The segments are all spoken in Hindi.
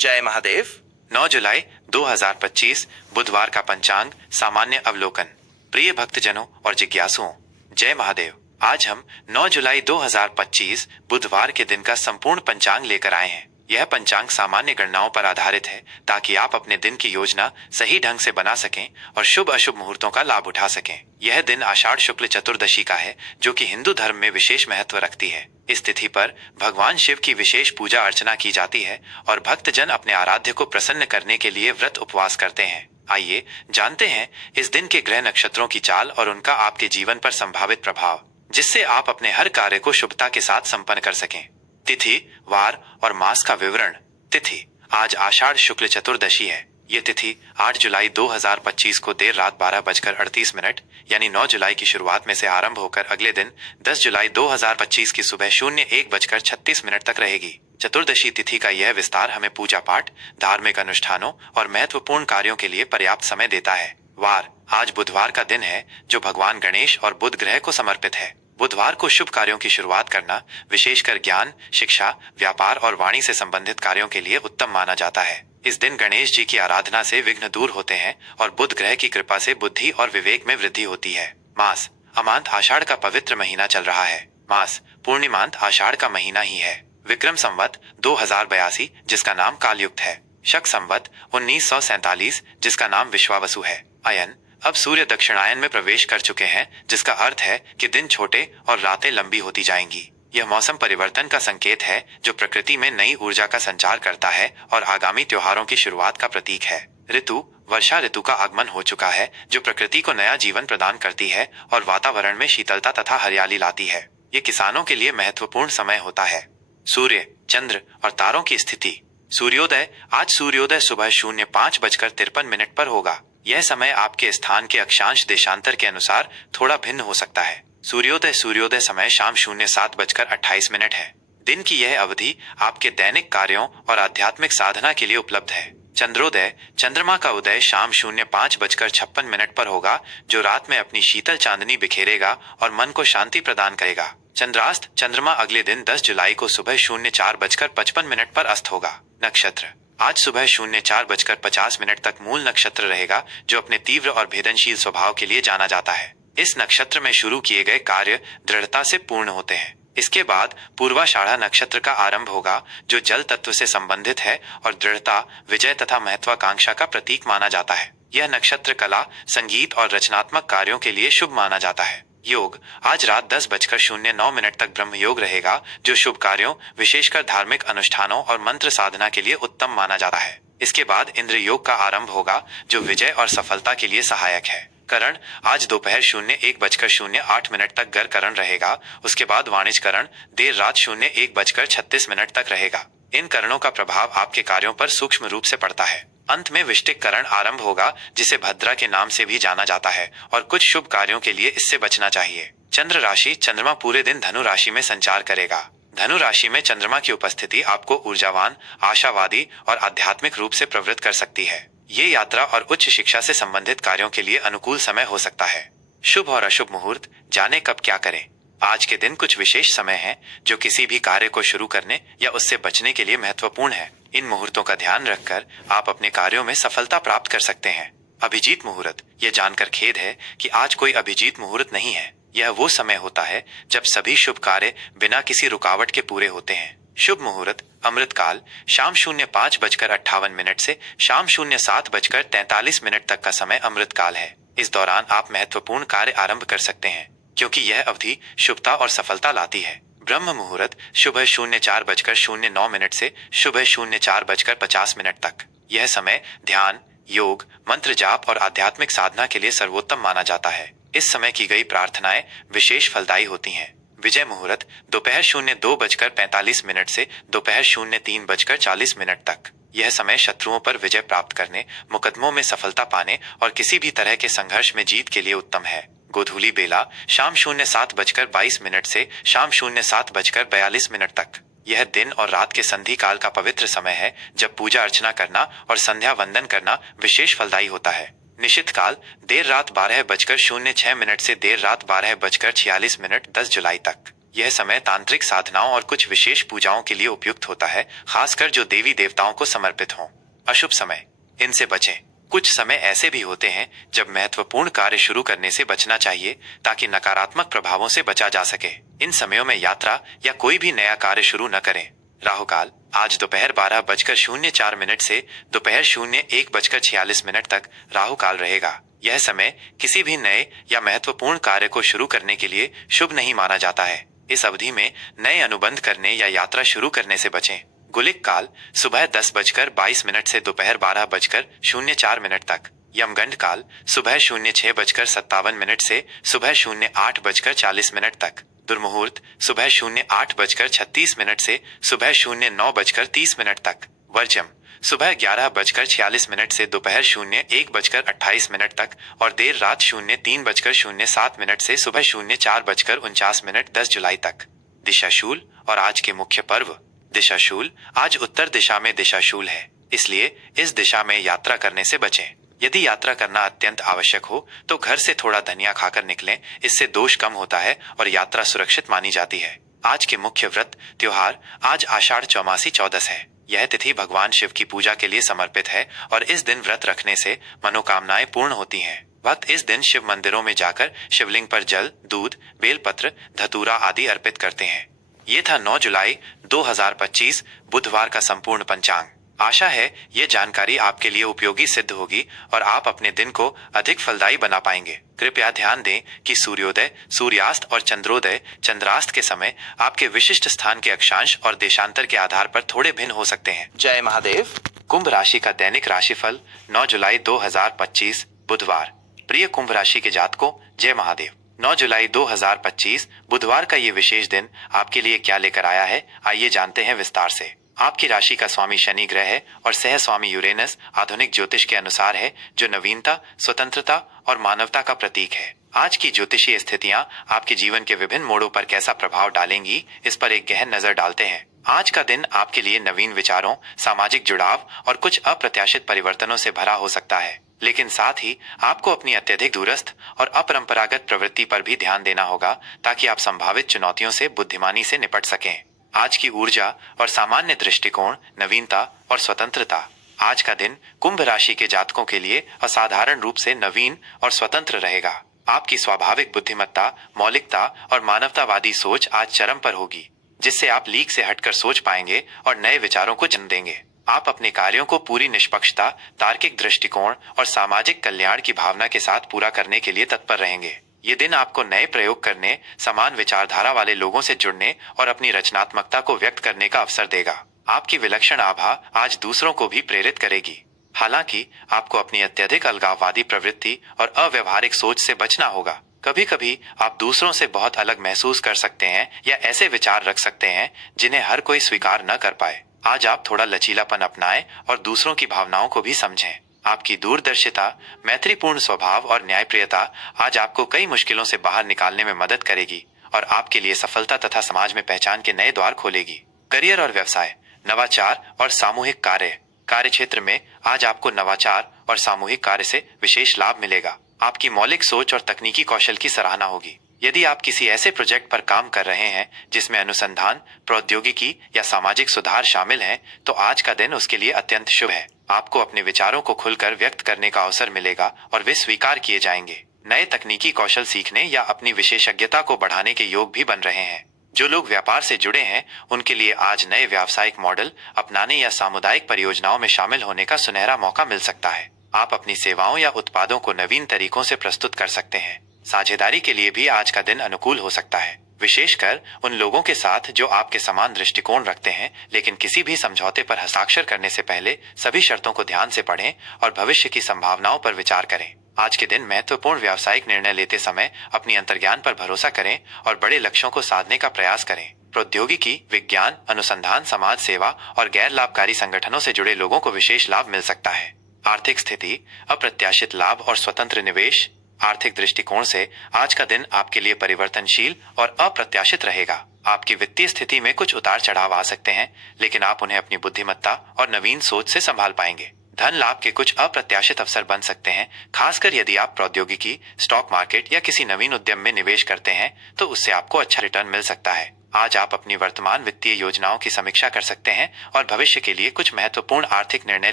जय महादेव। 9 जुलाई 2025 बुधवार का पंचांग सामान्य अवलोकन। प्रिय भक्तजनों और जिज्ञासुओं, जय महादेव। आज हम 9 जुलाई 2025 बुधवार के दिन का संपूर्ण पंचांग लेकर आए हैं। यह पंचांग सामान्य गणनाओं पर आधारित है ताकि आप अपने दिन की योजना सही ढंग से बना सकें और शुभ अशुभ मुहूर्तों का लाभ उठा सकें। यह दिन आषाढ़ शुक्ल चतुर्दशी का है, जो कि हिंदू धर्म में विशेष महत्व रखती है। इस तिथि पर भगवान शिव की विशेष पूजा अर्चना की जाती है और भक्तजन अपने आराध्य को प्रसन्न करने के लिए व्रत उपवास करते हैं। आइए जानते हैं इस दिन के ग्रह नक्षत्रों की चाल और उनका आपके जीवन पर संभावित प्रभाव, जिससे आप अपने हर कार्य को शुभता के साथ संपन्न कर सकें। तिथि, वार और मास का विवरण। तिथि, आज आषाढ़ शुक्ल चतुर्दशी है। ये तिथि 8 जुलाई 2025 को देर रात 12:38 यानी 9 जुलाई की शुरुआत में से आरंभ होकर अगले दिन 10 जुलाई 2025 की सुबह 01:36 तक रहेगी। चतुर्दशी तिथि का यह विस्तार हमें पूजा पाठ, धार्मिक अनुष्ठानों और महत्वपूर्ण कार्यों के लिए पर्याप्त समय देता है। वार, आज बुधवार का दिन है, जो भगवान गणेश और बुध ग्रह को समर्पित है। बुधवार को शुभ कार्यों की शुरुआत करना विशेषकर ज्ञान, शिक्षा, व्यापार और वाणी से संबंधित कार्यों के लिए उत्तम माना जाता है। इस दिन गणेश जी की आराधना से विघ्न दूर होते हैं और बुध ग्रह की कृपा से बुद्धि और विवेक में वृद्धि होती है। मास, अमांत आषाढ़ का पवित्र महीना चल रहा है। मास, पूर्णिमांत आषाढ़ का महीना ही है। विक्रम संवत 2082, जिसका नाम कालयुक्त है। शक संवत 1947, जिसका नाम विश्वावसु है। अयन, अब सूर्य दक्षिणायन में प्रवेश कर चुके हैं, जिसका अर्थ है कि दिन छोटे और रातें लंबी होती जाएंगी। यह मौसम परिवर्तन का संकेत है, जो प्रकृति में नई ऊर्जा का संचार करता है और आगामी त्योहारों की शुरुआत का प्रतीक है। ऋतु, वर्षा ऋतु का आगमन हो चुका है, जो प्रकृति को नया जीवन प्रदान करती है और वातावरण में शीतलता तथा हरियाली लाती है। ये किसानों के लिए महत्वपूर्ण समय होता है। सूर्य, चंद्र और तारों की स्थिति। सूर्योदय, आज सूर्योदय सुबह 05:53 पर होगा। यह समय आपके स्थान के अक्षांश देशांतर के अनुसार थोड़ा भिन्न हो सकता है। सूर्योदय समय शाम 07:28 है। दिन की यह अवधि आपके दैनिक कार्यों और आध्यात्मिक साधना के लिए उपलब्ध है। चंद्रोदय, चंद्रमा का उदय शाम 05:56 पर होगा, जो रात में अपनी शीतल चांदनी बिखेरेगा और मन को शांति प्रदान करेगा। चंद्रास्त, चंद्रमा अगले दिन 10 जुलाई को सुबह 04:55 पर अस्त होगा। नक्षत्र, आज सुबह 04:50 तक मूल नक्षत्र रहेगा, जो अपने तीव्र और भेदनशील स्वभाव के लिए जाना जाता है। इस नक्षत्र में शुरू किए गए कार्य दृढ़ता से पूर्ण होते हैं। इसके बाद पूर्वाषाढ़ा नक्षत्र का आरंभ होगा, जो जल तत्व से संबंधित है और दृढ़ता, विजय तथा महत्वाकांक्षा का प्रतीक माना जाता है। यह नक्षत्र कला, संगीत और रचनात्मक कार्यों के लिए शुभ माना जाता है। योग, आज रात 10:09 तक ब्रह्म योग रहेगा, जो शुभ कार्यों, विशेषकर धार्मिक अनुष्ठानों और मंत्र साधना के लिए उत्तम माना जाता है। इसके बाद इंद्र योग का आरंभ होगा, जो विजय और सफलता के लिए सहायक है। करण, आज दोपहर 01:08 तक गर करण रहेगा। उसके बाद वाणिज्यकरण देर रात 01:36 तक रहेगा। इन करणों का प्रभाव आपके कार्यों पर सूक्ष्म रूप से पड़ता है। अंत में विष्टिक करण आरंभ होगा, जिसे भद्रा के नाम से भी जाना जाता है, और कुछ शुभ कार्यों के लिए इससे बचना चाहिए। चंद्र राशि, चंद्रमा पूरे दिन धनु राशि में संचार करेगा। धनु राशि में चंद्रमा की उपस्थिति आपको ऊर्जावान, आशावादी और आध्यात्मिक रूप से प्रवृत्त कर सकती है। ये यात्रा और उच्च शिक्षा से संबंधित कार्यों के लिए अनुकूल समय हो सकता है। शुभ और अशुभ मुहूर्त, जाने कब क्या करें। आज के दिन कुछ विशेष समय हैं, जो किसी भी कार्य को शुरू करने या उससे बचने के लिए महत्वपूर्ण है। इन मुहूर्तों का ध्यान रखकर आप अपने कार्यों में सफलता प्राप्त कर सकते हैं। अभिजीत मुहूर्त, ये जानकर खेद है कि आज कोई अभिजीत मुहूर्त नहीं है। यह वो समय होता है जब सभी शुभ कार्य बिना किसी रुकावट के पूरे होते हैं। शुभ मुहूर्त, अमृतकाल, शाम 05:58 से शाम 07:43 तक का समय अमृतकाल है। इस दौरान आप महत्वपूर्ण कार्य आरंभ कर सकते हैं, क्योंकि यह अवधि शुभता और सफलता लाती है। ब्रह्म मुहूर्त, सुबह 04:09 से सुबह 04:50 तक। यह समय ध्यान, योग, मंत्र जाप और आध्यात्मिक साधना के लिए सर्वोत्तम माना जाता है। इस समय की गई प्रार्थनाएं विशेष फलदायी होती हैं। विजय मुहूर्त, दोपहर 02:45 से दोपहर 03:40 तक। यह समय शत्रुओं पर विजय प्राप्त करने, मुकदमों में सफलता पाने और किसी भी तरह के संघर्ष में जीत के लिए उत्तम है। गोधूली बेला, शाम 07:22 से शाम 07:42 तक। यह दिन और रात के संधि काल का पवित्र समय है, जब पूजा अर्चना करना और संध्या वंदन करना विशेष फलदायी होता है। निशित काल, देर रात 12:06 से देर रात 12:46 10 जुलाई तक। यह समय तांत्रिक साधनाओं और कुछ विशेष पूजाओं के लिए उपयुक्त होता है, खासकर जो देवी देवताओं को समर्पित हों। अशुभ समय, इनसे बचें। कुछ समय ऐसे भी होते हैं जब महत्वपूर्ण कार्य शुरू करने से बचना चाहिए ताकि नकारात्मक प्रभावों से बचा जा सके। इन समयों में यात्रा या कोई भी नया कार्य शुरू न करें। राहुकाल, आज दोपहर 12:04 से दोपहर 01:46 तक राहुकाल रहेगा। यह समय किसी भी नए या महत्वपूर्ण कार्य को शुरू करने के लिए शुभ नहीं माना जाता है। इस अवधि में नए अनुबंध करने या यात्रा शुरू करने से बचें। गुलिक काल, सुबह 10:22 से दोपहर 12:04 तक। यमगंड काल, सुबह 06:57 से सुबह 08:40 तक। दुर्मुहूर्त, सुबह 08:36 से सुबह 09:30 तक। वर्जम, सुबह 11:46 से दोपहर 01:28 तक और देर रात 03:07 से सुबह 04:49 10 जुलाई तक। दिशाशूल और आज के मुख्य पर्व। दिशाशूल, आज उत्तर दिशा में दिशाशूल है, इसलिए इस दिशा में यात्रा करने से बचें। यदि यात्रा करना अत्यंत आवश्यक हो तो घर से थोड़ा धनिया खाकर निकलें, इससे दोष कम होता है और यात्रा सुरक्षित मानी जाती है। आज के मुख्य व्रत त्योहार। आज आषाढ़ चौमासी चौदस है। यह तिथि भगवान शिव की पूजा के लिए समर्पित है और इस दिन व्रत रखने से मनोकामनाएं पूर्ण होती हैं। भक्त इस दिन शिव मंदिरों में जाकर शिवलिंग पर जल, दूध, बेलपत्र, धतूरा आदि अर्पित करते हैं। ये था 9 जुलाई 2025 बुधवार का संपूर्ण पंचांग। आशा है ये जानकारी आपके लिए उपयोगी सिद्ध होगी और आप अपने दिन को अधिक फलदायी बना पाएंगे। कृपया ध्यान दें कि सूर्योदय, सूर्यास्त और चंद्रोदय, चंद्रास्त के समय आपके विशिष्ट स्थान के अक्षांश और देशांतर के आधार पर थोड़े भिन्न हो सकते हैं। जय महादेव। कुंभ राशि का दैनिक राशिफल 9 जुलाई 2025 बुधवार। प्रिय कुंभ राशि के जातकों, जय महादेव। 9 जुलाई 2025 बुधवार का ये विशेष दिन आपके लिए क्या लेकर आया है, आइए जानते हैं विस्तार से। आपकी राशि का स्वामी शनि ग्रह है और सह स्वामी यूरेनस आधुनिक ज्योतिष के अनुसार है, जो नवीनता, स्वतंत्रता और मानवता का प्रतीक है। आज की ज्योतिषीय स्थितियां आपके जीवन के विभिन्न मोड़ों पर कैसा प्रभाव डालेंगी, इस पर एक गहन नजर डालते हैं। आज का दिन आपके लिए नवीन विचारों, सामाजिक जुड़ाव और कुछ अप्रत्याशित परिवर्तनों से भरा हो सकता है, लेकिन साथ ही आपको अपनी अत्यधिक दूरस्थ और अपरंपरागत प्रवृत्ति पर भी ध्यान देना होगा ताकि आप संभावित चुनौतियों से बुद्धिमानी से निपट सकें। आज की ऊर्जा और सामान्य दृष्टिकोण, नवीनता और स्वतंत्रता। आज का दिन कुंभ राशि के जातकों के लिए असाधारण रूप से नवीन और स्वतंत्र रहेगा। आपकी स्वाभाविक बुद्धिमत्ता, मौलिकता और मानवतावादी सोच आज चरम पर होगी, जिससे आप लीक से हटकर सोच पाएंगे और नए विचारों को जन्म देंगे। आप अपने कार्यों को पूरी निष्पक्षता, तार्किक दृष्टिकोण और सामाजिक कल्याण की भावना के साथ पूरा करने के लिए तत्पर रहेंगे। ये दिन आपको नए प्रयोग करने, समान विचारधारा वाले लोगों से जुड़ने और अपनी रचनात्मकता को व्यक्त करने का अवसर देगा। आपकी विलक्षण आभा आज दूसरों को भी प्रेरित करेगी। हालांकि आपको अपनी अत्यधिक अलगाववादी प्रवृत्ति और अव्यवहारिक सोच से बचना होगा। कभी कभी आप दूसरों से बहुत अलग महसूस कर सकते हैं या ऐसे विचार रख सकते हैं जिन्हें हर कोई स्वीकार न कर पाए। आज आप थोड़ा लचीलापन अपनाएं और दूसरों की भावनाओं को भी समझें। आपकी दूरदर्शिता, मैत्रीपूर्ण स्वभाव और न्यायप्रियता आज आपको कई मुश्किलों से बाहर निकालने में मदद करेगी और आपके लिए सफलता तथा समाज में पहचान के नए द्वार खोलेगी। करियर और व्यवसाय, नवाचार और सामूहिक कार्य। कार्य क्षेत्र में आज आपको नवाचार और सामूहिक कार्य से विशेष लाभ मिलेगा। आपकी मौलिक सोच और तकनीकी कौशल की सराहना होगी। यदि आप किसी ऐसे प्रोजेक्ट पर काम कर रहे हैं जिसमें अनुसंधान, प्रौद्योगिकी या सामाजिक सुधार शामिल हैं, तो आज का दिन उसके लिए अत्यंत शुभ है। आपको अपने विचारों को खुलकर व्यक्त करने का अवसर मिलेगा और वे स्वीकार किए जाएंगे। नए तकनीकी कौशल सीखने या अपनी विशेषज्ञता को बढ़ाने के योग भी बन रहे हैं। जो लोग व्यापार से जुड़े हैं, उनके लिए आज नए व्यावसायिक मॉडल अपनाने या सामुदायिक परियोजनाओं में शामिल होने का सुनहरा मौका मिल सकता है। आप अपनी सेवाओं या उत्पादों को नवीन तरीकों से प्रस्तुत कर सकते हैं। साझेदारी के लिए भी आज का दिन अनुकूल हो सकता है, विशेषकर उन लोगों के साथ जो आपके समान दृष्टिकोण रखते हैं। लेकिन किसी भी समझौते पर हस्ताक्षर करने से पहले सभी शर्तों को ध्यान से पढ़ें और भविष्य की संभावनाओं पर विचार करें। आज के दिन महत्वपूर्ण व्यावसायिक निर्णय लेते समय अपनी अंतर्ज्ञान पर भरोसा करें और बड़े लक्ष्यों को साधने का प्रयास करें। प्रौद्योगिकी, विज्ञान, अनुसंधान, समाज सेवा और गैर लाभकारी संगठनों से जुड़े लोगों को विशेष लाभ मिल सकता है। आर्थिक स्थिति, अप्रत्याशित लाभ और स्वतंत्र निवेश। आर्थिक दृष्टिकोण से आज का दिन आपके लिए परिवर्तनशील और अप्रत्याशित रहेगा। आपकी वित्तीय स्थिति में कुछ उतार चढ़ाव आ सकते हैं, लेकिन आप उन्हें अपनी बुद्धिमत्ता और नवीन सोच से संभाल पाएंगे। धन लाभ के कुछ अप्रत्याशित अवसर बन सकते हैं, खासकर यदि आप प्रौद्योगिकी, स्टॉक मार्केट या किसी नवीन उद्यम में निवेश करते हैं तो उससे आपको अच्छा रिटर्न मिल सकता है। आज आप अपनी वर्तमान वित्तीय योजनाओं की समीक्षा कर सकते हैं और भविष्य के लिए कुछ महत्वपूर्ण आर्थिक निर्णय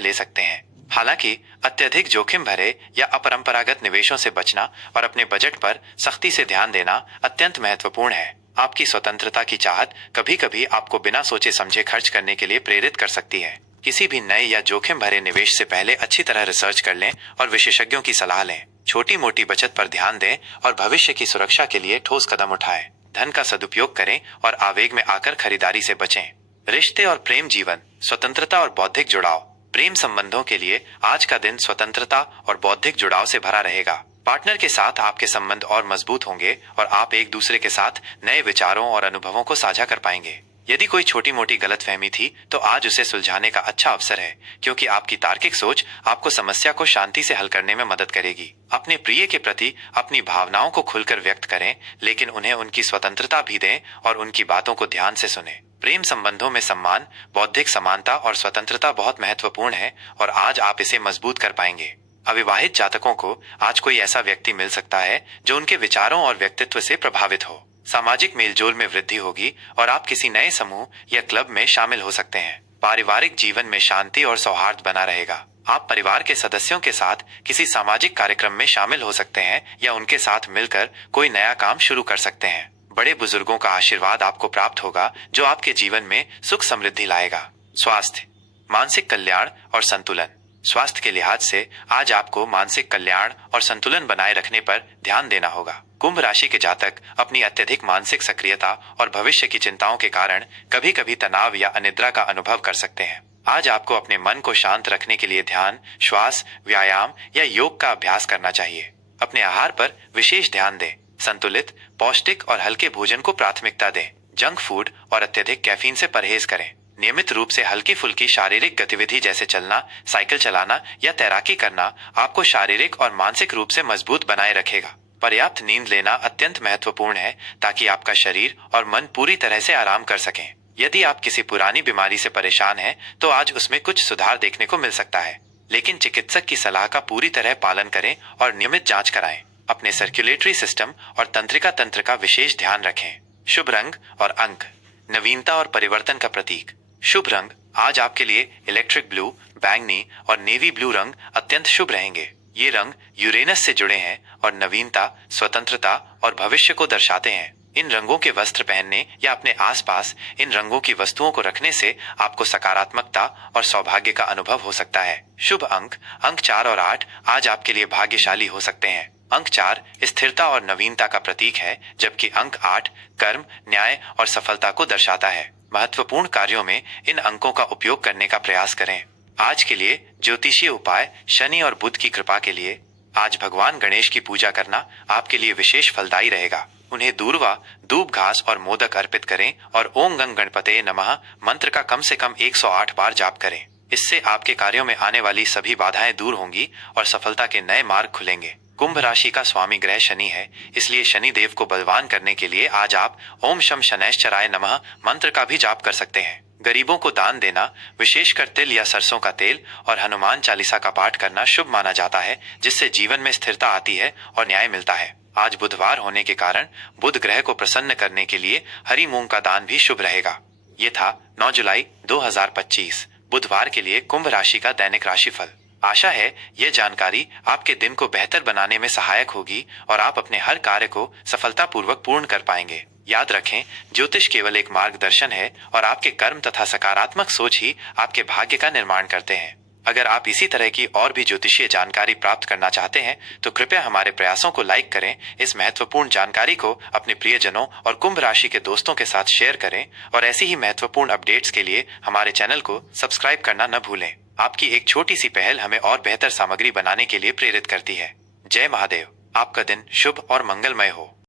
ले सकते हैं। हालांकि अत्यधिक जोखिम भरे या अपरंपरागत निवेशों से बचना और अपने बजट पर सख्ती से ध्यान देना अत्यंत महत्वपूर्ण है। आपकी स्वतंत्रता की चाहत कभी कभी आपको बिना सोचे समझे खर्च करने के लिए प्रेरित कर सकती है। किसी भी नए या जोखिम भरे निवेश से पहले अच्छी तरह रिसर्च कर लें और विशेषज्ञों की सलाह लें। छोटी मोटी बचत पर ध्यान दें और भविष्य की सुरक्षा के लिए ठोस कदम उठाएं। धन का सदुपयोग करें और आवेग में आकर खरीदारी से बचें। रिश्ते और प्रेम जीवन, स्वतंत्रता और बौद्धिक जुड़ाव। प्रेम संबंधों के लिए आज का दिन स्वतंत्रता और बौद्धिक जुड़ाव से भरा रहेगा। पार्टनर के साथ आपके संबंध और मजबूत होंगे और आप एक दूसरे के साथ नए विचारों और अनुभवों को साझा कर पाएंगे। यदि कोई छोटी मोटी गलतफहमी थी तो आज उसे सुलझाने का अच्छा अवसर है, क्योंकि आपकी तार्किक सोच आपको समस्या को शांति से हल करने में मदद करेगी। अपने प्रिय के प्रति अपनी भावनाओं को खुलकर व्यक्त करें, लेकिन उन्हें उनकी स्वतंत्रता भी दें और उनकी बातों को ध्यान से सुनें। प्रेम संबंधों में सम्मान, बौद्धिक समानता और स्वतंत्रता बहुत महत्वपूर्ण है और आज आप इसे मजबूत कर पाएंगे। अविवाहित जातकों को आज कोई ऐसा व्यक्ति मिल सकता है जो उनके विचारों और व्यक्तित्व से प्रभावित हो। सामाजिक मेलजोल में वृद्धि होगी और आप किसी नए समूह या क्लब में शामिल हो सकते हैं। पारिवारिक जीवन में शांति और सौहार्द बना रहेगा। आप परिवार के सदस्यों के साथ किसी सामाजिक कार्यक्रम में शामिल हो सकते हैं या उनके साथ मिलकर कोई नया काम शुरू कर सकते हैं। बड़े बुजुर्गों का आशीर्वाद आपको प्राप्त होगा जो आपके जीवन में सुख समृद्धि लाएगा। स्वास्थ्य, मानसिक कल्याण और संतुलन। स्वास्थ्य के लिहाज से आज आपको मानसिक कल्याण और संतुलन बनाए रखने पर ध्यान देना होगा। कुंभ राशि के जातक अपनी अत्यधिक मानसिक सक्रियता और भविष्य की चिंताओं के कारण कभी कभी तनाव या अनिद्रा का अनुभव कर सकते हैं। आज आपको अपने मन को शांत रखने के लिए ध्यान, श्वास, व्यायाम या योग का अभ्यास करना चाहिए। अपने आहार पर विशेष ध्यान दें। संतुलित, पौष्टिक और हल्के भोजन को प्राथमिकता दें। जंक फूड और अत्यधिक कैफीन से परहेज करें। नियमित रूप से हल्की फुल्की शारीरिक गतिविधि जैसे चलना, साइकिल चलाना या तैराकी करना आपको शारीरिक और मानसिक रूप से मजबूत बनाए रखेगा। पर्याप्त नींद लेना अत्यंत महत्वपूर्ण है ताकि आपका शरीर और मन पूरी तरह से आराम कर सकें। यदि आप किसी पुरानी बीमारी से परेशान हैं, तो आज उसमें कुछ सुधार देखने को मिल सकता है, लेकिन चिकित्सक की सलाह का पूरी तरह पालन करें और नियमित जांच कराएं। अपने सर्कुलेटरी सिस्टम और तंत्रिका तंत्र का विशेष ध्यान रखें। शुभ रंग और अंक, नवीनता और परिवर्तन का प्रतीक। शुभ रंग आज आपके लिए इलेक्ट्रिक ब्लू, बैंगनी और नेवी ब्लू रंग अत्यंत शुभ रहेंगे। ये रंग यूरेनस से जुड़े हैं और नवीनता, स्वतंत्रता और भविष्य को दर्शाते हैं। इन रंगों के वस्त्र पहनने या अपने आसपास इन रंगों की वस्तुओं को रखने से आपको सकारात्मकता और सौभाग्य का अनुभव हो सकता है। शुभ अंक 4 और 8 आज आपके लिए भाग्यशाली हो सकते हैं। अंक 4 स्थिरता और नवीनता का प्रतीक है, जबकि अंक 8 कर्म, न्याय और सफलता को दर्शाता है। महत्वपूर्ण कार्यों में इन अंकों का उपयोग करने का प्रयास करें। आज के लिए ज्योतिषीय उपाय, शनि और बुध की कृपा के लिए आज भगवान गणेश की पूजा करना आपके लिए विशेष फलदायी रहेगा। उन्हें दूर्वा, दूब घास और मोदक अर्पित करें और ओम गंग गणपते नमः मंत्र का कम से कम 108 बार जाप करें। इससे आपके कार्यों में आने वाली सभी बाधाएं दूर होंगी और सफलता के नए मार्ग खुलेंगे। कुंभ राशि का स्वामी ग्रह शनि है, इसलिए शनि देव को बलवान करने के लिए आज आप ओम शम शनैश्चराय नमः मंत्र का भी जाप कर सकते हैं। गरीबों को दान देना, विशेषकर तिल या सरसों का तेल और हनुमान चालीसा का पाठ करना शुभ माना जाता है, जिससे जीवन में स्थिरता आती है और न्याय मिलता है। आज बुधवार होने के कारण बुध ग्रह को प्रसन्न करने के लिए हरी मूंग का दान भी शुभ रहेगा। ये था 9 जुलाई 2025 बुधवार के लिए कुंभ राशि का दैनिक राशिफल। आशा है यह जानकारी आपके दिन को बेहतर बनाने में सहायक होगी और आप अपने हर कार्य को सफलतापूर्वक पूर्ण कर पाएंगे। याद रखें, ज्योतिष केवल एक मार्गदर्शन है और आपके कर्म तथा सकारात्मक सोच ही आपके भाग्य का निर्माण करते हैं। अगर आप इसी तरह की और भी ज्योतिषीय जानकारी प्राप्त करना चाहते हैं तो कृपया हमारे प्रयासों को लाइक करें, इस महत्वपूर्ण जानकारी को अपने प्रियजनों और कुंभ राशि के दोस्तों के साथ शेयर करें और ऐसी ही महत्वपूर्ण अपडेट्स के लिए हमारे चैनल को सब्सक्राइब करना न भूलें। आपकी एक छोटी सी पहल हमें और बेहतर सामग्री बनाने के लिए प्रेरित करती है। जय महादेव। आपका दिन शुभ और मंगलमय हो।